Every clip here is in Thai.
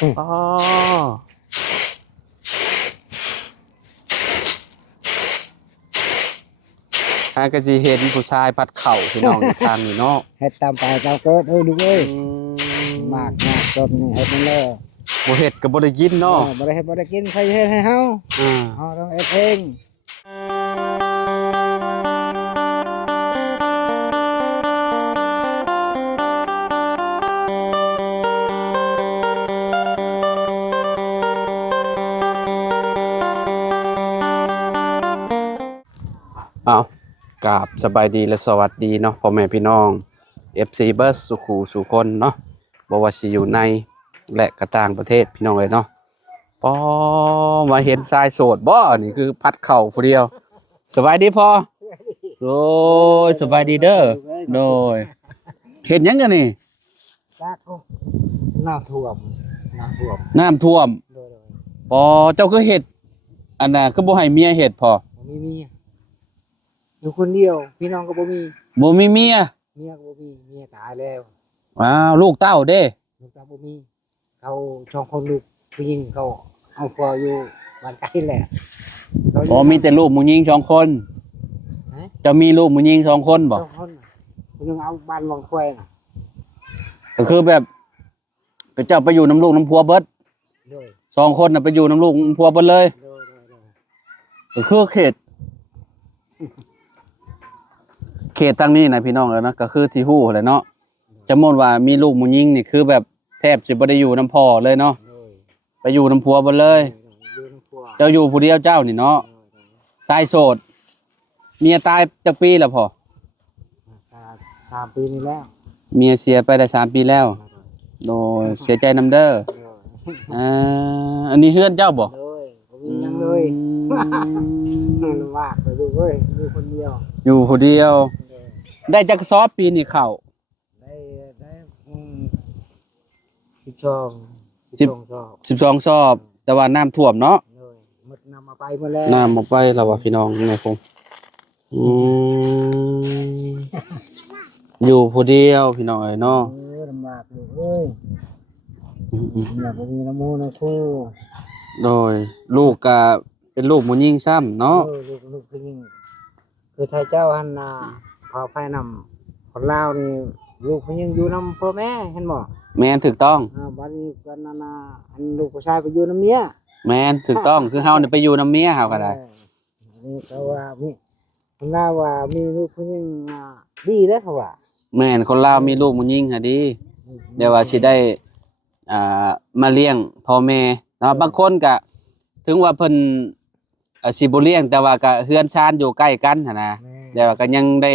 อ๋อฮากะสิเห็นผู้ชายพัดเข่าพี่น้องอยู่ทางนี้เนาะ เฮ็ดตามไปตามเกิดดูเอ้ย อื มากต้นนี่เฮ็ดนั่นแหละ บ่เฮ็ดก็บ่ได้กินเนาะ บ่ได้เฮ็ดบ่ได้กินใครเฮ็ดให้เฮา อ่า เฮาต้องเฮ็ดเอง เอากราบสบายดีและสวัสดีเนาะพ่อแม่พี่น้อง FC เบิร์ดสุขูสุคนเนาะบ่ว่าสิอยู่ในและก็ต่างประเทศพี่น้องเอ้ยเนาะปอมาเห็นชายโสดบ่นี่คือพัดเข่าผู้เดียวสบายดีพ่อโอ้ยสบายดีเด้อโดยเห็นหยังกันนี่ จักน้ำท่วม น้ำท่วม โดย ปอเจ้าคือเฮ็ดอันน่ะคือบ่ให้เมียเฮ็ดพ่อ บ่มีอยู่คนเดียวพี่น้องก็บ่มี บ่มีเมีย เมียก็บ่มีเมียตายแล้ว อ้าวลูกเต้าเด้ ลูกตาบ่มีเขาช่องคนลูกผู้หญิงเขาเอาพออยู่บ้านไกลแหละเขายู่ อ๋อมีแต่ลูกผู้หญิง2 คน ฮะ จะมีลูกผู้หญิง2 คนบ่ ช่องคนคนนึงเอาบ้านวังควายน่ะ ก็คือแบบเจ้าไปอยู่น้ำลูกน้ำพัวเบิด โดย 2 คนน่ะไปอยู่น้ำลูกน้ำพัวเบิดเลยก็คือเขตทางนี้นะพี่น้องเอ้ยนะก็คือที่ฮู้แหละเนาะจะมดว่ามีลูกผู้หญิงนี่คือแบบแทบสิบ่ได้อยู่น้ำพ่อเลยเนาะ โดย ไปอยู่น้ำพัวเบิดเลย อยู่น้ำพัว เจ้าอยู่ผู้เดียวเจ้านี่เนาะชายโสดเมียตายจักปีแล้วพ่อ 3 ปีนี้แล้ว เมียเสียไปได้3 ปีแล้วโดยเสียใจนำเด้ออันนี้เฮือนเจ้าบ่ เลยบ่มีหยังเลยลำบากเลยดูเว้ยอยู่คนเดียว อยู่ผู้เดียว ได้จักซอบปีนี่เข้า ได้12 12ซอบแต่ว่าน้ำท่วมเนาะ เลยหมดนำมาไปหมดแล้ว น้ำออกไปแล้วว่ะพี่น้องแม่คงอยู่ผู้เดียวพี่น้องเอ้ยเนาะ ลำบากเลยเว้ยอยากมีน้ำมูกน้ำคู่ โดยลูกก็เป็นลูกผู้หญิงซ้ำเนาะ ลูกผู้หญิงคือไทยเจ้าหันนาพอไฟนำคนลาวนี่ลูกผู้หญิงอยู่นำพ่อแม่เห็นบ่ แม่นถูกต้อง บัดนี้กันนาอันลูกผู้ชายไปอยู่นำเมีย แม่นถูกต้องคือเฮานี่ไปอยู่นำเมียเฮาก็ได้ นี่เขาว่ามีคนลาวว่ามีลูกผู้หญิงดีเด้อเขาว่า แม่นคนลาวมีลูกผู้หญิงหะดีเดี๋ยวว่าสิได้มาเลี้ยงพ่อแม่เนาะบางคนก็ถึงว่าเพิ่นสิบ่เลี้ยงแต่ว่าก็เฮือนชานอยู่ใกล้กันหั่นนะแต่ว่าก็ยังได้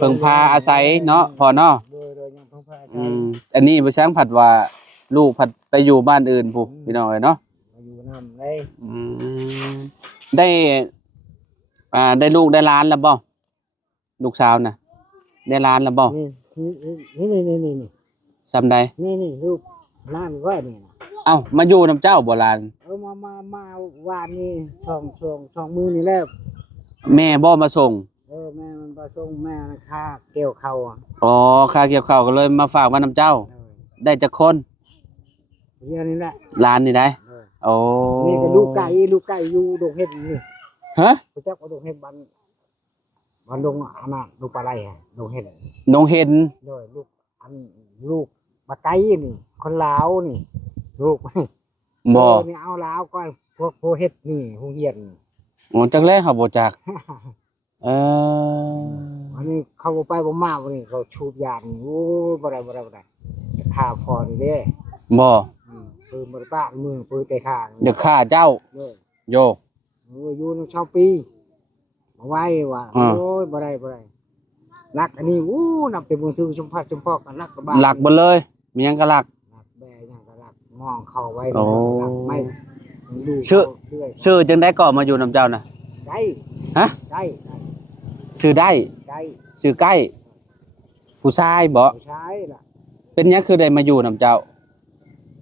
พึ่งพาอาศัยเนาะพอเนาะ โดยยังพึ่งพาอาศัย อันนี้บ่ช้างผัดว่าลูกผัดไปอยู่บ้านอื่นพุพี่น้องเอ้ยเนาะ มาอยู่นำเลย ได้ได้ลูกได้หล้านแล้วบ่ลูกสาวน่ะได้หล้านแล้วบ่ นี่ ซำใด นี่ลูกร้านก็นี่นะ เอ้ามาอยู่นำเจ้าบ่หลาน มาวานนี่ช่องมือนี่แล้ว แม่บ่มาส่ง แม่มันประสงแม่ค่าเกี่ยวเขาอ่ะ อ๋อค่าเกี่ยวข้าวก็เลยมาฝากไว้นำเจ้า ได้จักคน เรื่องนี้แหละ หลานนี่ได้โอ้ นี่ก็ลูกไก่อยู่ดงเห็ดนี่ ฮะ พระเจ้าก็ดงเห็ดบันดงอันน่ะลูกปลาไหลฮะดงเห็ด น้องเห็น ด้วยลูกปลาไก่นี่คนลาวนี่ลูก บ่ นี่เอาลาวก่อนพวกเห็ดนี่หูเหียน อ๋อจักแลเขาบ่จักเออ อันนี้เขาไปบ่มาวันนี้เขาชูบยานโอ้บ่ได้ฆ่าพอนี่เด้ บ่ ปืนบ่ได้ป้ามือปืนแต่ข้าง เดี๋ยวฆ่าเจ้า เด้อ โย อยู่ในชาวปีมาไว้ว่าโอ้ยบ่ได้รักอันนี้นับแต่มือถือชุมพอกกันรักกับบ้าน หลักบ่เลยมีหยังก็หลัก รักแบยังก็รักมองเข้าไว้ โอ้ รักไม่ดู ชื่อจังได้ก็มาอยู่นำเจ้าน่ะ ได้ ฮะ ได้ ชื่อได้ ได้ ชื่อใกล้ผู้ชายบ่ ผู้ชายล่ะ เป็นหยังคือได้มาอยู่นำเจ้า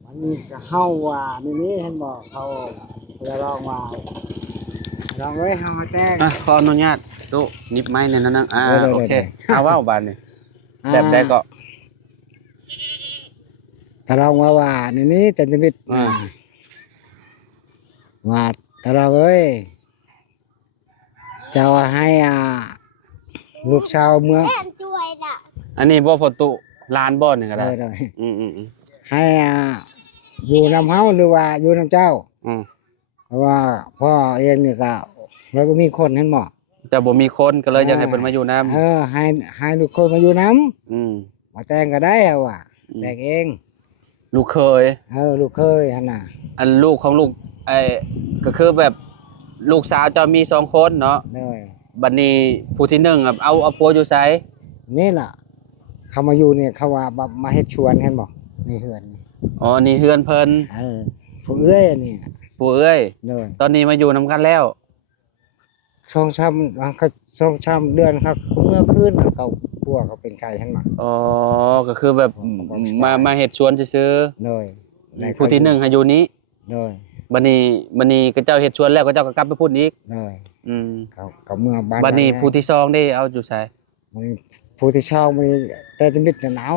มันจะเฮาว่านี่เห็นบ่เขาจะลองว่าลองไว้เฮาแต่ง ขออนุญาตตุนิบไม้เนี่ยนั่นได้โอเคเอาว้าวบานนี่แบบได้ก็ แท ถ้าเราว่าในนี้แต่นิมิต อ่า ว่าถ้าเราเอ้ยเจ้าให้ลูกชาวเมือง อันนี้บ่พอตุลานบ่นี่ก็ได้ เลย อืมอืมอืม ให้อยู่นำเฮาหรือว่าอยู่นำเจ้า อืม เพราะว่าพ่อเองนี่ก็เราก็มีคนเห็นบ่ แต่บ่มีคนก็เลยอยากให้เพิ่นมาอยู่นํ ให้ลูกคนมาอยู่นำ อืม มาแต่งก็ได้เอาว่ะแต่งเอง ลูกเคย ลูกเคยหั่นน่ะ อันลูกของลูกก็คือแบบลูกสาวเจะมี2คนเนาะ เลย บัดนี้ผู้ที่1อะเอาผัวอยู่ไส นี่ล่ะเขามาอยู่เนี่ยเขาว่ามาเฮ็ดชวนเห็นบ่ในเฮือนนี่ อ๋อนี่เฮือนเพิ่น ผู้เอ้ยอันนี่ ผู้เอ้ย เลย ตอนนี้มาอยู่นํกันแล้ว 2-3เดือนครับเมื่อคืนเขาพวกเขาเป็นไก่เห็นบ่ อ๋อก็คือแบบมาเฮ็ดสวนซื่อ เลย ๆผู้ที่1ให้อยู่นี้ เลย บัดนี้ก็เจ้าเฮ็ดสวนแล้วก็เจ้าก็กลับไปพูดอีก เลย อืม เขาเมื่อบ้าน บัดนี้ผู้ที่2ได้เอาอยู่ไส มันผู้ที่ชอบมันแต่จะมิดหนาว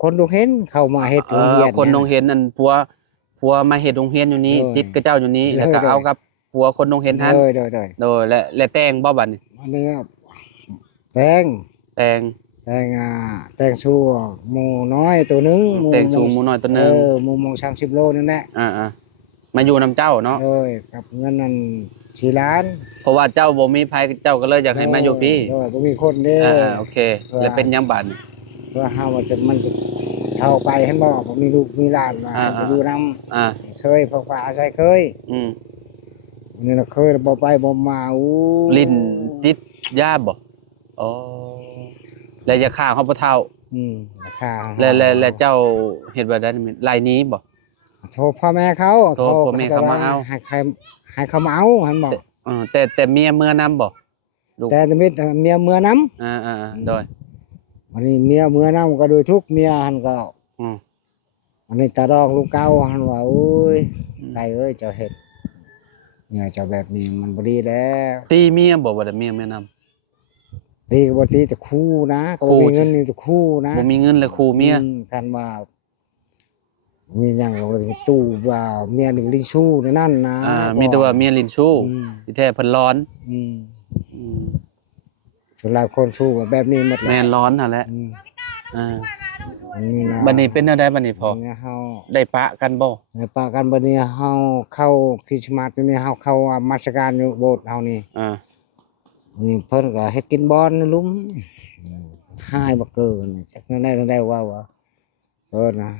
คนดูเห็นเข้ามาเฮ็ดโรงเรียน คนโรงเรียนนั่นผัวมาเฮ็ดโรงเรียนอยู่นี้ เออ ติดกับเจ้าอยู่นี้ เออ แล้วก็เอากับผัวคนโรงเรียนหัน เลย โดยและแต่งบ่บัดนี้ อันนี้แต่ง แต่ง แต่งสู้หมูน้อยตัวหนึง แต่งสูงหมูน้อยตัวหนึง หมูมง30 โลนั่นแหละ มาอยู่นํเจ้าเนาะ เลยกับเงินนั้น4 ล้าน เพราะว่าเจ้าบ่มีภัยเจ้าก็เลยอยากให้มาอยู่พี่ บ่มีคนเด้ โอเค แล้วเป็นหยังบัดนี้ เพื่อเฮามันจะเข้าไปเห็นบ่บ่มีลูกมีหลานมา อ่า อยู่นํ อ่า เคยพ่อป้าอาศัยเคย อืม นี่น่ะเคยบ่ไปบ่มาอู้ ลิ้นติดยาบ่อ๋อแล้วอย่าฆ่าเขาบ่เฒ่า ราคา แล้วเจ้าเฮ็ดบ่ได้รายนี้บ่ โทรพ่อแม่เขา โทรพ่อแม่เขามาเอา ให้เขามาเอาหันบอก แต่เมียเมื่อนํบ่ลูก แต่จะมีเมียเมื่อน้ โดย ำวันนี้เมียเมื่อน้ำก็โดยทุกเมียหันก็ อืม อันนี้ตาดองลูกเก้าหันว่าโอ้ยไก่เอ้ยเจ้าเห็ดเนี่ยเจ้าแบบนี้มันบ่ดีแล้ว ตีเมียบ่ได้เมียแม่นํ ตีก็บ่ตีแต่คู่นะก็ คู่ บ่มีเงินนี่แต่คู่นะ บ่มีเงินเลยครูเมีย กันว่ามีหยังก็จะมีตู้ว่าเมียหนึ่งลิงชู้ในนั่นนะ มีแต่ว่าเมียลิ้นชู้ อืม ที่แท้เพิ่นร้อน อืม อืม ส่วนหลายคนชู้แบบนี้หมด แม่นร้อนนั่นแหละ อืม อ่า อันนี้นะ บัดนี้เป็นแนวใดบัดนี้พอ เนี่ยเฮา ได้ปะกันบ่ ในป่ากันบัดนี้เฮาเข้าคริสต์มาสนี่เฮาเข้ามาสการอยู่โบสถ์เฮานี่ อ่า นี่เพิ่นก็เฮ็ดกินบอนนี่ลุมหายบ่เกินจักได้ว่าเพิ่นนะ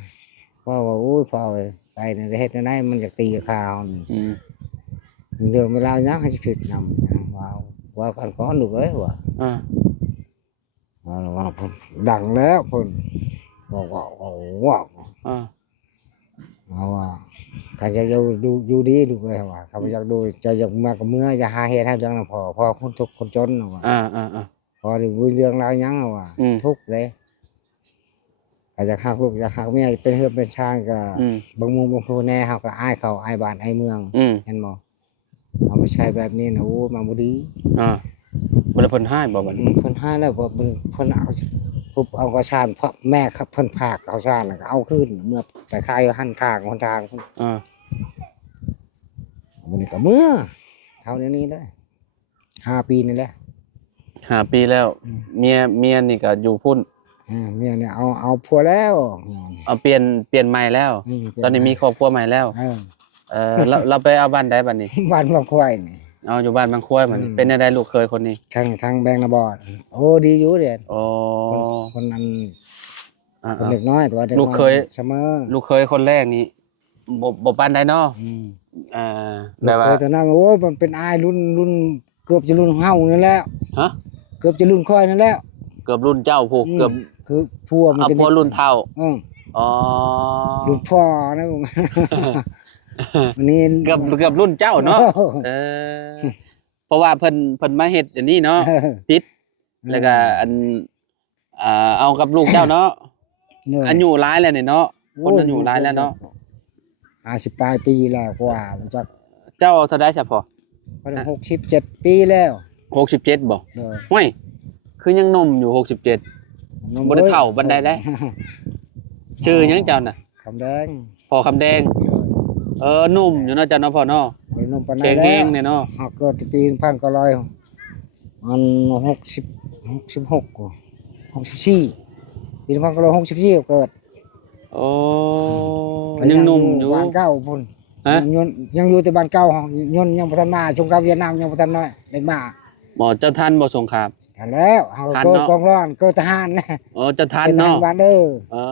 ว่าโอ้ยพ่อเอ้ยไปนี่ได้เฮ็ดจังไดมันอยากตีข้าวนี่ อืม เรื่องเวลายังให้สิผิดนำว่ากันก่อนลูกเอ้ยว่า อ่า ว่าเพิ่นดังแล้วเพิ่นบอกว่าว้าว อ่า เอาว่าเขาจะอยู่ดีลูกเอ้ยว่าเขาบ่อยากดูจะอยากมากับเมื่ออย่าหาเฮ็ดให้เรื่องนั้นพอคนทุกข์คนจนว่า อ่า พอได้รู้เรื่องราวหยังว่า อืม ทุกข์เลยก็อยากหักลูกอยากหักเมียเป็นเฮือบเป็นชานก็ อืม บางมุมบางคนแน่เฮาก็อายเขาอายบ้านอายเมือง อืม เห็นบ่เอาไม่ใช่แบบนี้นะโอ้มาบ่ดี อ่าบ่ได้เพิ่นให้บ่บัดนี้ เพิ่นหาแล้วบ่เพิ่นเอาปุ๊บเอากระชานเพราะแม่ครับเพิ่นพากเอาชานแล้วก็เอาคืนเมื่อไปขายหันข้างหนทาง อ่า มื้อนี้ก็เมื่อเท่านี้เลย5 ปีนี่แหละ 5 ปีแล้ว เมียนี่ก็อยู่พุ่น เมียเนี่ยเอาผัวแล้ว เอาเปลี่ยนใหม่แล้ว ตอนนี้มีครอบครัวใหม่แล้ว เราไปเอาบ้านใดบัดนี้ บ้านบางควายนี่ เอาอยู่บ้านบางครัวบัดนี้เป็นจังได๋ลูกเคยคนนี้ ทางแบงนาบอดโอ้ดีอยู่เด้ อ๋อ คนนั้น อ่า คนเด็กน้อยแต่ว่าเด็ก ลูก น้อย เคย เสมอ ลูกเคยคนแรกนี่บ่ปานใดเนาะ อืม แบบว่า ลูกเคยแต่นั้นโอ้ยมันเป็นอายรุ่นเกือบจะรุ่นเฮานั่นแหละ ฮะ เกือบจะรุ่นค่อยนั่นแหละ เกือบรุ่นเจ้าผู้เกือบ คือพัวมัน เอา จะ พวกรุ่นเท่า อือ อ๋อ รุ่นพ่อนะผมวันนี้ เกือบรุ่นเจ้าเนาะเออเพราะว่าเพิ่นมาเฮ็ดอันนี้เนาะติดแล้วก็อันเอากับลูกเจ้าเนาะอายุหลายแล้วนี่เนาะคนอายุหลายแล้วเนาะ 50ปลายปีแล้วกว่ามันจัก เจ้าเท่าใดซะพอ 67 ปีแล้ว 67บ่ เด้อ ห้วยคือยังหนุ่มอยู่67บ่ได้เฒ่าปานใดเด้ชื่อหยังเจ้าน่ะ คำแดง พอคำแดงหนุ่มอยู่เนาะจ้ะเนาะพ่อเนาะ โดยนมปาน แข็ง แล้ แรง ว เนี่ยเนาะ เฮาเกิดที่ปี1900มัน64ปี1964เกิด โอ้ยังหนุ่มอยู่ บ้านเก่าพุ่น ฮะ ยังอยู่แต่บ้านเก่าเฮายังบ่ทันมาสงครามเวียดนามยังบ่ทันน้อยได้มา หมอเจ้าทันบ่สงคราม ทันแล้วเฮา ทัน เกิด เนาะ กองร้อนเกิดทหารนะ อ๋อเจ้าทัน เป็นทหา เนาะ รบ้านเด้อ อ๋อ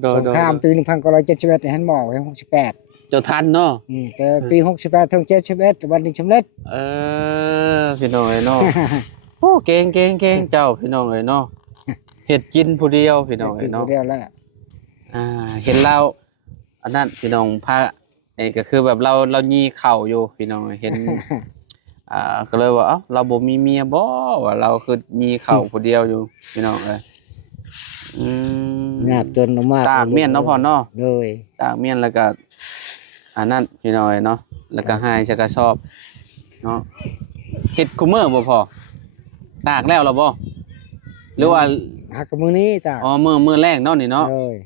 โด ส ย ง โดย ครามปี1971ให้หมอไว้68 เจ้าทันเนาะ แต่ปี68ถึง71วันนี้สำเร็จ พี่น้องเอ้ยเนาะ โอ้เก่งเจ้าพี่น้องเอ้ยเนาะเฮ็ดกินผู้เดียวพี่น้องเอ้ยเนาะ เดียวแล้ว เห็นเราอันนั้นพี่น้องพาก็คือแบบเรายีเข่าอยู่พี่น้องเห็น ก็เลยว่าเอ้าเราบ่มีเมียบ่ว่าเราคือมีเข่าผู้เดียวอยู่พี่น้องเอ้ย ยากจนมาก ตากเมียนเนาะพ่อเนาะ เลย ตากเมียนแล้วก็อันนั้นพี่น้องเอ้ยเนาะแล้วก็หายชักกระสอบเนาะเฮ็ดคุมื้อบ่พอตากแล้วบ่หรือว่า หักกับมือนี้ตาก อ๋อมื้อแรกเนาะนี่เนาะ เลย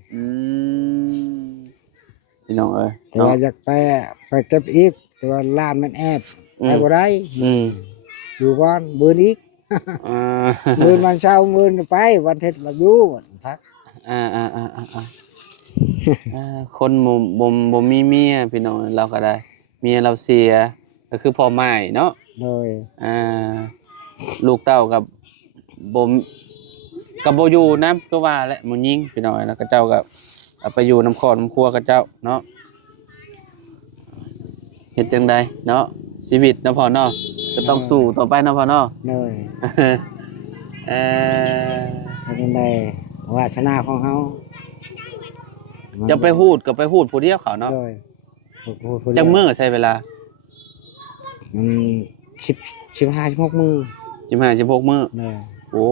พี่น้องเอ้ย แต่ว่าอยากไปเก็บอีกแต่ว่าลานมันแอบไปบ่ได้ อยู่ก่อนมื้ออีก อ่า มื้อวันเช้ามื้อไปวันอาทิตย์มาอยู่พัก คนบ่มีเมียพี่น้องเราก็ได้ เมียเราเสียก็คือพ่อไม้เนาะ เลย ลูกเต้ากับบ่อยู่นำคือว่าแหละหมู่ยิงพี่น้องแล้วก็เจ้าก็เอาไปอยู่น้ำคอกน้ำครัวกับเจ้าเนาะเฮ็ดจังไดเนาะชีวิตเนาะพ่อเนาะก็ต้องสู้ต่อไปเนาะพ่อเนาะ เลย เอ่อ เป็นได้วาสนาของเฮา จะไปฮูดก็ไปฮูดผู้เดียวเขาเนาะ เลย จังมื้อใช้เวลา มัน15-16มื้อ 15-16มื้อ เลย โอ้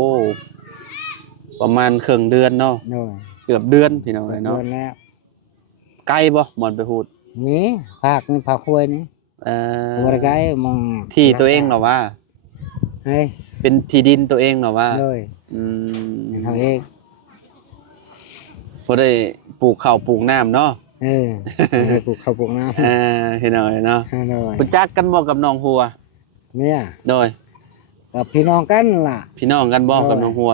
ประมาณครึ่งเดือนเนาะ เลย เกือบเดือนพี่น้องเอ้ย เดื เนาะ อนแล้ว ไกลบ่หมอนไปฮูด นี่ภาคนี่ภาคห้วยนี่บ่ได้ไกลมอง ที่ตัวเองเหรอว่า เฮ้ย เป็นที่ดินตัวเองเหรอว่า เลย อืม เฮาเอง บ่ได้ปลูกข้าวปลูกน้ำเนาะ ได้ปลูกข้าวปลูกน้ำ พี่น้องเอ้ยเนาะ เลย รู้จักกันบ่กับน้องหัว เนี่ย โดย กับพี่น้องกันล่ะ พี่น้องกันบ่กับน้องหัว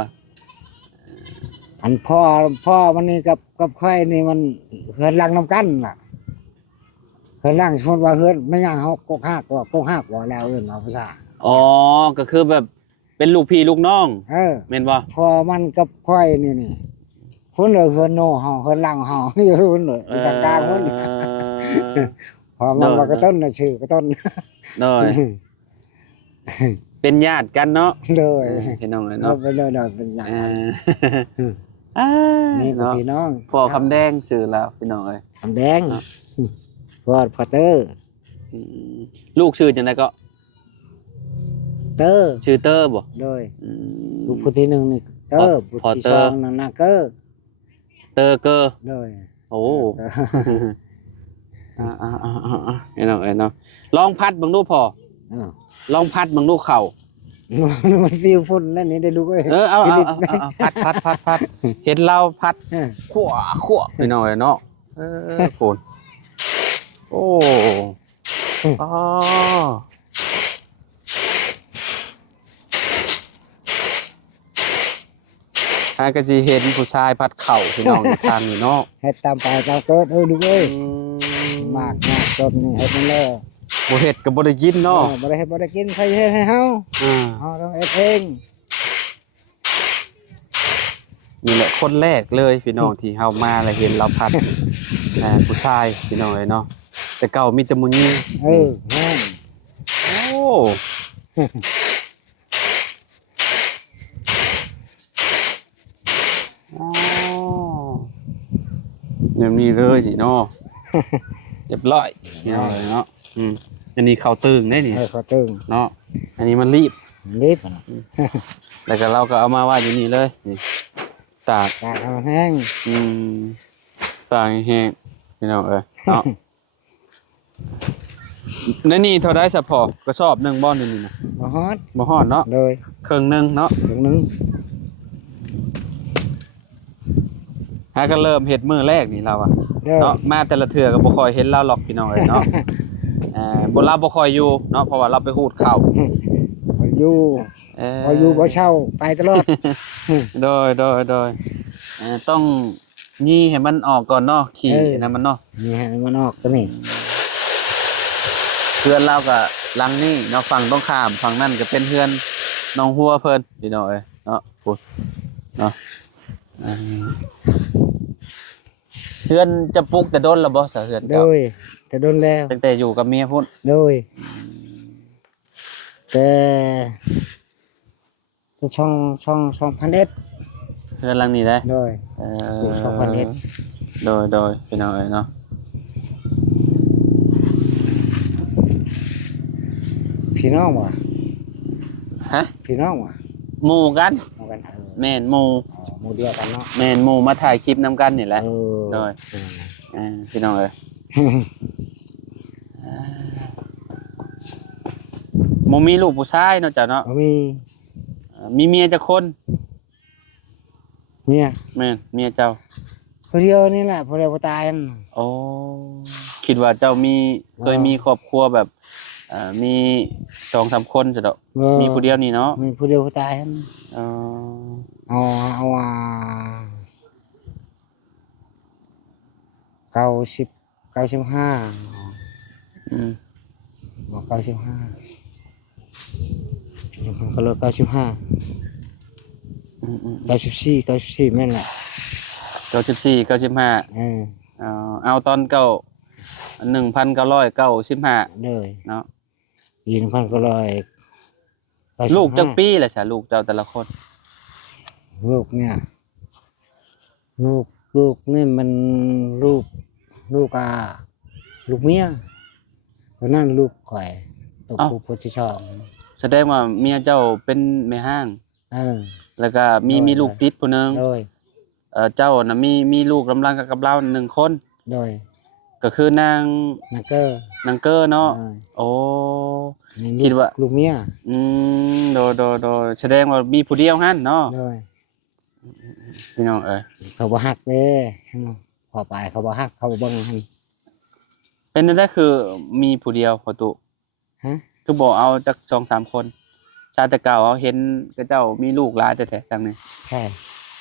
อันพ่อมันนี่กับค่อยนี่มันเฮือนหลังนำกันล่ะเฮือนหลังสมมุติว่าเฮือนไม่ย่างเฮากกหักว่าแล้วเอิ้นเอาภาษา อ๋อก็คือแบบเป็นลูกพี่ลูกน้อง แม่นบ่ พ่อมันกับค่อยนี่พุ่นเลยเฮือนโนเฮาเฮือนหลังเฮาอยู่พุ่นเลยอยู่กลางๆพุ่นพอมันว่ากระต้นน่ะชื่อกระต้น โดยเป็นญาติกันเนาะ เลย พี่น้องเอ้ย เรา เนาะ ไปเลยเป็นอย่างนั้น นี่ก็ เนาะ พี่น้อง พ่อคำแดงชื่อแล้วพี่น้องเอ้ย คำแดงพอดพอเตอร์ อืมลูกชื่อจังไดก็ เตอร์ ชื่อเตอร์บ่ เลย อืม ลูกผู้ที่หนึ่งนี่เตอร์ผู้ พอ ที่ เต ส อร์ องนั่นนาเกอร์ เตอร์เกอร์ เลย โอ้พี่น้องเอ้ยเนาะลองพัดเบิ่งดูพ่อ อ้าว ลองพัดเบิ่งดูเข่า มันฟิวฝุ่นนั่นนี่ได้ลูกเอ้ย เอาพัดเห็นเราพัด ขวพี่น้องเอ้ยเนาะโคนโอ้อ๋อก็สิเห็นผู้ชายพัดเข่าพี่น้องอยู่ทางนี่เนาะ ให้ตามไปตามเกิดลูกเอ้ยมากจนนี่ให้มันเลย บ่เฮ็ดก็บ่ได้กินเนาะ บ่ได้ให้บ่ได้กินใครเฮ็ดให้เฮาเฮาต้องเอ็ดเอง นี่แหละคนแรกเลยพี่น้องที่เฮามาแล้วเห็นเราพัดผู้ชายพี่น้องเอ้ยเนาะแต่เก่ามีแต่ผู้หญิง แม่น โอ้เนี่ยมีเลยเนาะเรียบร้อยพี่น้องเอ้ยเนาะอันนี้เขาตึงได้นี่ เขาตึง เนาะอันนี้มันรีบ รีบ แล้วก็เราก็เอามาว่าอยู่นี่เลยนี่ตาก ตากเอาแห้ง ตากแห้งพี่น้องเอ้ยเนาะแล้วนี่เท่าได้สะพอกระสอบหนึ่งบ่อนนี่นะ บ่ฮอด บ่ฮอดเนาะ เลย ครึ่งหนึงเนาะ ถึงนึง หาก็เริ่มเฮ็ดมื้อแรกนี่เราอะ เด้อ เนาะมาแต่ละเทื่อก็บ่ค่อยเห็นเราหรอกพี่น้องเอ้ยเนาะ บ่เราบ่ค่อยอยู่เนาะเพราะว่าเราไปหูดข้าว พออยู่ เอ พออยู่บ่เช่าไปตลอด โดยต้องยี่ให้มันออกก่อนเนาะขี้นะมันเนาะ นี่ฮะมันออกตัวนี้ เพื่อนเราก็หลังนี่เนาะฝั่งตรงข้ามฝั่งนั่นก็เป็นเพื่อนน้องหัวเพิ่นพี่น้องเอ้ยเนาะพูดเนาะอ่าเพื่อนจะปลุกแต่โดนแล้วบ่ซะเพื่อน โด เจ้าย แต่โดนแล้ว ตั้งแต่อยู่กับเมียพุ่น โดยแต่ช่องพันเอ็ด เพื่อนหลังนี้ได้ โดย เอ อยู่ช่องพันเอ็ด โดยพี่น้องเอ้ยเนาะ พี่น้องว่ะ ฮะ พี่น้องว่ะ หมู่กัน เอากันแม่นหมู่ หมู่เดียวกันเนาะ แม่นหมู่มาถ่ายคลิปนํกันนี่แหละ โดย พี่น้องเอ้ยบ่มีลูกผู้ชายเนาะจ้ะเนาะ บ่มี มีเมียจักคน เมีย แม่นเมียเจ้า คนเดียวนี่แหละพอเราตายนั่น โอ้คิดว่าเจ้าเคยมีครอบครัวแบบมี 2-3 คนจ้ะดอกมีผู้เดียวนี่เนาะ มีผู้เดียวผู้ตายนั่น อ๋อ เอา95 อืม บอก95ก็ลด95 อืม94แม่นแหละ 94 95เอาตอน1995เลย เนาะ ปี1995 ลูกจักปีแหละจ้ะลูกเจ้าแต่ละคน ลูกเนี่ยลูกนี่มันลูกลูกเมียตอนนั้นลูกข่อยตกผู้ที่ชอบ แสดงว่าเมียเจ้าเป็นแม่ห้าง แล้วก็มีลูกติดผู้หนึง โดย เจ้าน่ะมีลูกกำลังกับเรา1 คน โดย ก็คือนาง นักเกอร์ นางเกอร์เนาะโอ้ คิดว่า ลูกเมีย โดแสดงว่ามีผู้เดียวหั่นเนาะ โดย พี่น้องเอ้ย เขาบ่ฮักเด้พอไปเขาบ่ฮักเขาบ่เบิ่งหั่น เป็นได้คือมีผู้เดียวพอตุ ฮะ คือบ่เอาจัก 2-3 คนชาติแต่เก่าเอาเห็นกระเจ้ามีลูกหลายแท้ๆจังนี้ ใช่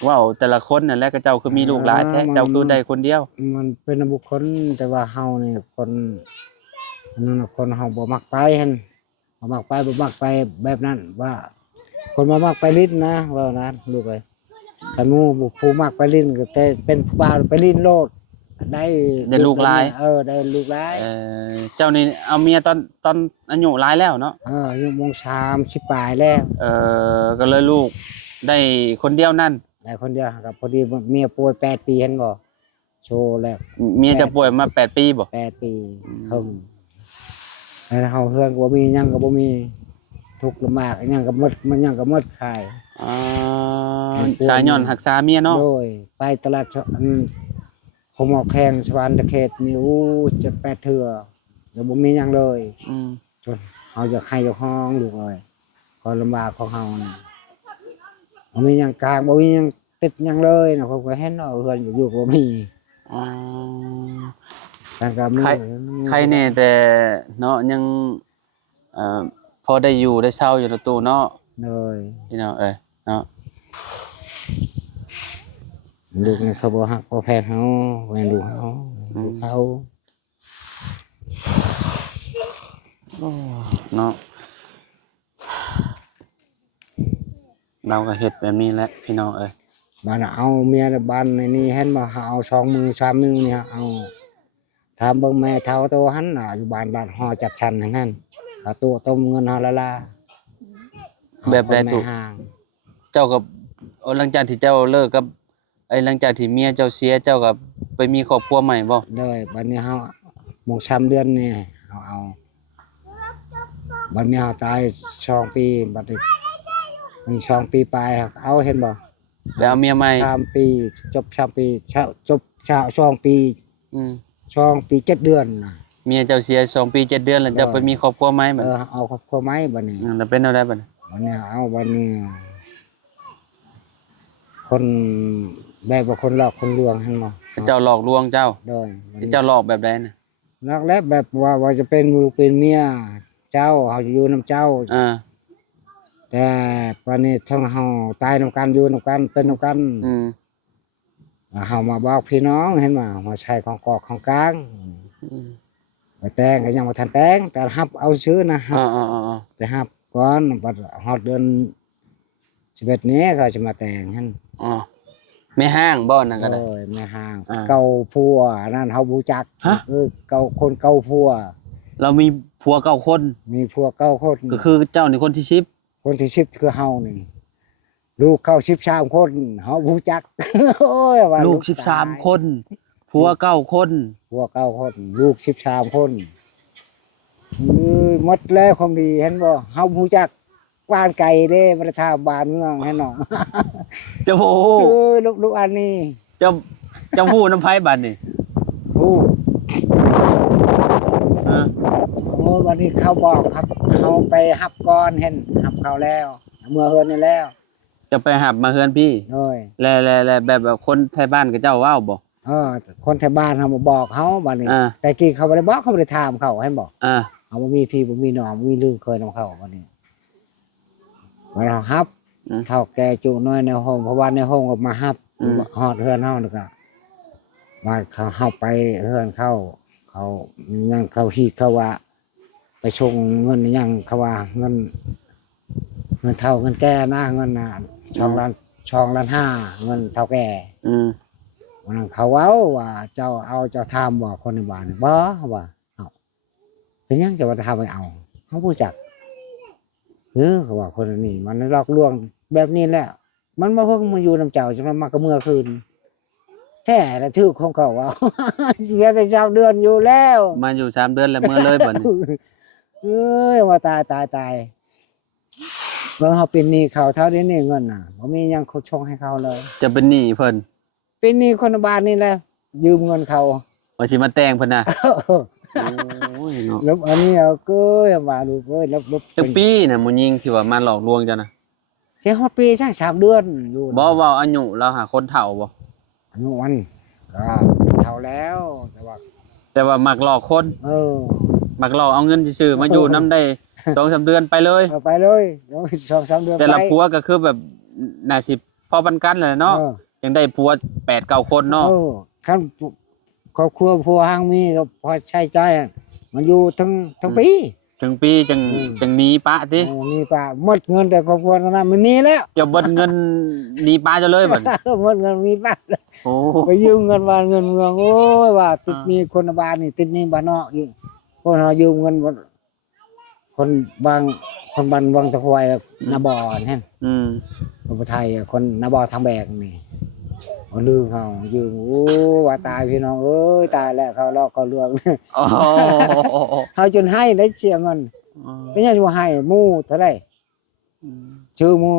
ว้าวแต่ละคนนั่นแหละกระเจ้าคือมีลูกหลายแท้เจ้าคือได้คนเดียว มันเป็นบุคคลแต่ว่าเฮานี่คนนั่นน่ะคนเฮาบ่มักไปหั่นบ่มักไปแบบนั้นว่า คนบ่มักไปลิ้นนะว่านั้นลูกเอ้ยคันหมู่ผู้มักไปลิ้นก็แต่เป็นผู้บ่าวไปลิ้นโลดได้ ลูกหลาย ได้ลูกหลาย เจ้านี่เอาเมียตอนอายุหลายแล้วเนาะ อยู่โมง30ปลายแล้ว ก็เลยลูกได้คนเดียวนั่น ได้คนเดียวกับพอดีเมียป่วย8 ปีเห็นบ่โชว์แล้ว เมียจะป่วยมา8 ปีบ่ 8 ปีเฮิงแล้วเฮาเฮือนก็บ่มีหยังก็บ่มีทุกข์ลำบากหยังก็หมดมันหยังก็หมดขาย ตายย้อนรักษาเมียเนาะ โดยไปตลาดผมออกแข่งสวรรค์เขตนี่จะ8เทื่อแล้วบ่มีหยังเลยจนเฮาอยากให้เจ้าของลูกเอ้ยความลำบากของเฮานี่บ่มีหยังกลางบ่มีหยังติดหยังเลยนะผมก็เห็นเนาะเฮือนอยู่ก็บ่มีกันก็มี ใครแน่แต่เนาะยังพอได้อยู่ได้เช่าอยู่ในตู้เนาะ เลย พี่น้องเอ้ยเนาะ ลูกนี่เขาบ่ฮักบ่แพงเฮาแม่นลูกเฮาลูกเขา เนาะเราก็เฮ็ดแบบนี้แหละพี่น้องเอ้ย บ้านเอาเมียในบ้านในนี่เห็นบ่เอา2 มือ 3 มือนี่เอาถามเบิ่งแม่เฒ่าโตหันน่ะอยู่บ้านฮอจัดชั้นทั้งนั้นเขาตัวต้มเงินเฮาละลา แบบใดตุเจ้ากับหลังจากที่เจ้าเลิกกับหลังจากที่เมียเจ้าเสียเจ้าก็ไปมีครอบครัวใหม่บ่ เลยบัดนี้เฮาหมก3 เดือนนี่เอาบัดนี้เฮาตาย2 ปีบัดนี้มัน2 ปีปลายเอาเห็นบ่ ไปเอาเมียใหม่ 3 ปีจบ3 ปีจบ2 ปี2 ปี7 เดือนน่ะ เมียเจ้าเสีย2 ปี 7 เดือนแล้วเจ้าไปมีครอบครัวใหม่บัด เอาครอบครัวใหม่บัดนี้ แล้วเป็นเอาได้บัด บัดนี้เอาบัดนี้คน แบบว่าคนหลอกคนลวงหั่นบ่ เจ้าหลอกลวงเจ้า โดย เจ้าหลอกแบบใดน่ะ นักแล้วแบบว่าจะเป็นลูกเป็นเมียเจ้าเฮาจะอยู่นํเจ้า อ่า แต่ปานนี้ทั้งเฮาตายนํกันอยู่นํกันเป็นนํกัน อืม เฮามาบอกพี่น้องเห็นบ่มาใช้ของกอกของกลาง อืม ไปแต่งก็ยังบ่ทันแต่งแต่รับเอาชื่อนะครั อ่ บ าๆๆ ไปรับก่อนบัดฮอดเดือน11นี้เขาจะมาแต่งหั่น ๆอ๋อไม่ห้างบ่นั่นก็ได้ โอ้ยแม่ห้าง อ่า เก่าผัวนั่นเฮาบ่จัก ฮะ เก่าคนเก่าผัว เรามีผัวเก้าคน มีผัวเก่าคน ก็คือเจ้านี่คนที่10 คนที่10คือเฮานี่ลูกเข้า13คนเฮาบ่จัก โอ้ยว่า ลูก ตาย 13คนผัว9คน ผัวเก่าคนลูก13คนหมดแล้วความดีเห็นบ่เฮาบ่จักบ้านไก่เด้บ่ได้ทาบ้านเมืองให้น้อง เจ้าโอ้ ลูกอันนี้ เจ้าเจ้าฮู้น้ำไผบัดนี่ โอ้ เออ โอ้วันนี้เขาบอกครับเขาไปหับก่อนเห็นหับเขาแล้ว เมื่อเฮือนนี่แล้ว จะไปหับมาเฮือนพี่ โดย แล้วแบบคนไทยบ้านกับเจ้าว้าวบ่ คนแถวบ้านเขามาบอกเขาบัดนี้ อ่า แต่กี้เขาบ่ได้บอกเขาบ่ได้ถามเขาให้บอก อ่า เขาบ่มีพี่บ่มีน้องบ่มีลืมเคยนํเขาบัดนี้ว่าเราหับ อืม เท่าแก่จุน้อยในห้องเพราะว่าในห้องก็มาหับ อืม ฮอดเฮือนเฮานี่ก็มาเขาไปเฮือนเขายังเขาฮีดเขาว่า ไปชงเงินยังเขาว่าเงินเท่าเงินแก่นะเงินน่ะช่องล้านห้าเงินเท่าแก่ อืม วันนั้นเขาเว้าว่าเจ้าเอาเจ้าทำบ่คนในบ้านบ่ว่าเอาเป็นหยังจะว่าทำไปเอาเขาผู้จักเขาว่าคนนี้มันหลอกลวงแบบนี้แหละมันมาเพิ่งมาอยู่น้ำเจ้าจนมันมากระเมื่อคืนแท้และถือของเขาว่า เสียแต่เจ้าเดือนอยู่แล้ว มาอยู่3เดือนแล้วเมื่อเลยบัดนี้ เอ้ยว่าตายเมื่อเขาเป็นหนี้เขาเท่านี้นี่เงินน่ะบ่มีหยังเขาชงให้เขาเลย จะเป็นหนี้เพิ่น เป็นหนี้คนในบ้านนี่แหละยืมเงินเขา ว่าสิมาแต่งเพิ่นน่ะโอ้ยเนาะ แล้วอันนี้เอาเก้ยมาดูเก้ยแล้ว จักปีน่ะหมู่ยิงที่ว่ามาหลอกลวงเจ้าน่ะ เสียฮอดปีช่าง3เดือนอยู่ บ่เว้าอายุเราหาคนเฒ่าบ่ อายุมันก็เท่าแล้วแต่ว่า แต่ว่ามักหลอกคน มักหลอกเอาเงินซื่อๆมาอยู่นํได้ 2-3 เดือนไปเลย เอาไปเลยเดี๋ยว2-3เดือน แต่ละ ไป ผัวก็คือแบบน่าสิพอปานกันแหละเนาะ ยังได้ผัว8-9 คนเนาะ คันครอบครัวผัวหางมีก็พอใช้จ่ายอะมันอยู่ทั้งปี ถึงปีจังหนีปะติ มีป่าหมดเงินแต่ครอบครัวนั้นมันนี่แล้ว จะเบิดเงินหนีปะจะเลยบัดนี้ หมดเงินมีป่า โอ้ ไปยืมเงินบ้านเงินเมืองโอ้ยว่าติดหนี้คนบ้านนี่ติดหนี้บ้านนอกอีกคนหายืมเงินคนบางคนบ้านวังตะควายนาบอนเห็น อืม คนไทยคนนาบอทางแบกนี่เอาลืมเขายืมโอ้ว่าตายพี่น้องเอ้ยตายแล้วเขาลอกเขาลวง โอ้ เขาจนให้ได้เสียเงินเป็นยังว่าให้หมู่เท่าไหร่ชื่อหมู่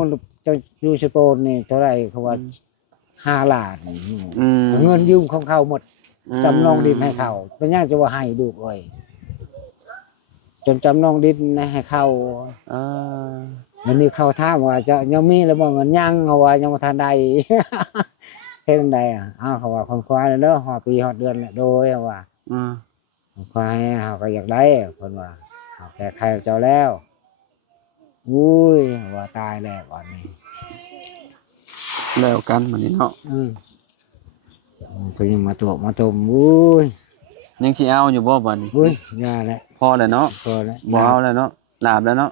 จะอยู่สโปนนี่เท่าไหร่เขาว่า5 ล้านนี่ อืม เงินยืมของเขาหมดจำนองดินให้เขาเป็นยังจะว่าให้ดูเอ้ยจนจำนองดินให้เขา เออ วันนี้เขาถามว่าจะยังมีแล้วบ่เงินยังเขาว่ายังบ่ทันได้ เฮ็ดจังไดอ้าวเขาว่าคนควายเด้อฮอดปีฮอดเดือนแล้วโดยเขาว่า อืม ควายเฮาก็อยากได้เพิ่นว่าเฮาแก้ไขเจ้าแล้วอุ้ยว่าตายแล้ววันนี้ แล้วกันบัดนี้เนาะ เพิ่นยังมาตัวมาต้มอุ้ย ยังสิเอาอยู่บ่บัดนี้ อุ้ยยาแล้ว พอแล้วเนาะ พอแล้ว บ่เอาแล้วเนาะลาบแล้วเนาะ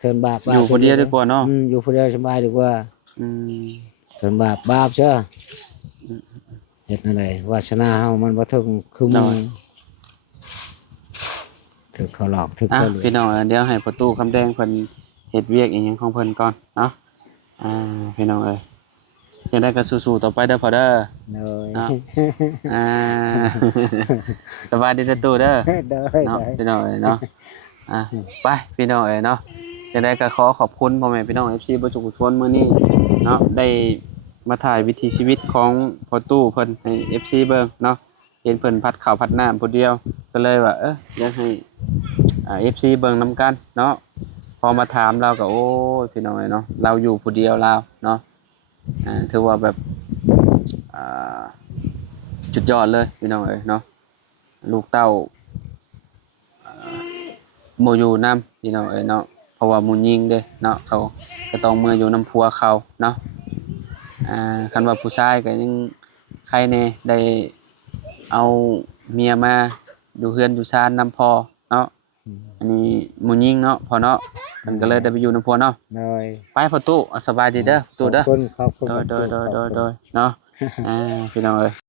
เทินบาป อยู่คนเดียวดีกว่าเนาะ อยู่คนเดียวสบายดีกว่า อืม เทินบาปเชื่อเฮ็ดนั่นแหละวาสนาเฮามันบ่ถึงคือมึงถึกเขาหลอกถึก อ่ะ เขาหลอก พี่น้องเดี๋ยวให้ประตูคำแดงเพิ่นเฮ็ดเวียกอีหยังของเพิ่นก่อนเนาะพี่น้องเอ้ยยังได้ก็สู้ๆต่อไปเด้อพ่อเด้อ เลย เนาะ อ่า สบายดีเด้อตู้เด้อ เด้อ เนาะพี่น้องเอ้ยเนาะไปพี่น้องเอ้ยเนาะจะได้ก็ขอขอบคุณพ่อแม่พี่น้อง FC บ่จุกชวนมื้อนี้เนาะได้มาถ่ายวิถีชีวิตของพ่อตู้เพิ่นให้ FC เบิ่งเนาะเห็นเพิ่นพัดข้าวพัดน้ำผู้เดียวก็เลยว่าอยากให้FC เบิ่งนํกันเนาะพอมาถามเราก็โอ้ยพี่น้องเอ้ยเนาะเราอยู่ผู้เดียวเราเนาะถือว่าแบบ อ่าจุดยอดเลยพี่น้องเอ้ยเนาะลูกเต้าโมอยู่นํพี่น้องเอ้ยเนาะเพราะว่าหมู่ยิงเด้เนาะเขาก็ต้องมาอยู่นํผัวเขาเนาะคันว่าผู้ชายก็ยังใครแน่ได้เอาเมียมาอยู่เฮือนอยู่ศาลนำพ่อเนาะอันนี้หมู่ยิงเนาะพ่อเนาะมันก็เลยได้ไปอยู่นำผัวเนาะ โดย ไปพ่อตู้สบายดีเด้อตู้เด้อ ขอบคุณ โดยเนาะพี่น้องเอ้ย